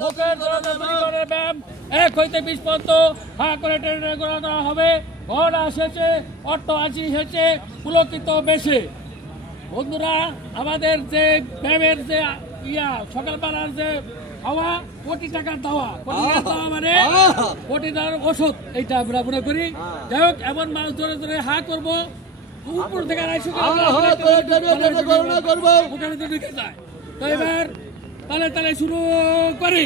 মুখের ব্যায়াম 1 হইতে 20 পর্যন্ত হা করে টেনে করা হবে। ঘোড়া এসেছে, অট্ট আসি এসেছে, পুলকিত বেশে। বন্ধুরা, আমাদের যে ব্যায়ামের যে সকালবেলার যে খাওয়া, কোটি টাকার দাওয়া, কোটি টাকার দাওয়া মানে কোটি টাকার ওষুধ, এইটা আমরা মনে করি। যাই হোক, এমন মানুষ ধরে ধরে হা করবো, উপর থেকে 250 ওখানে তো ঢুকে যায়। তো এবার তালে তালে শুরু করি।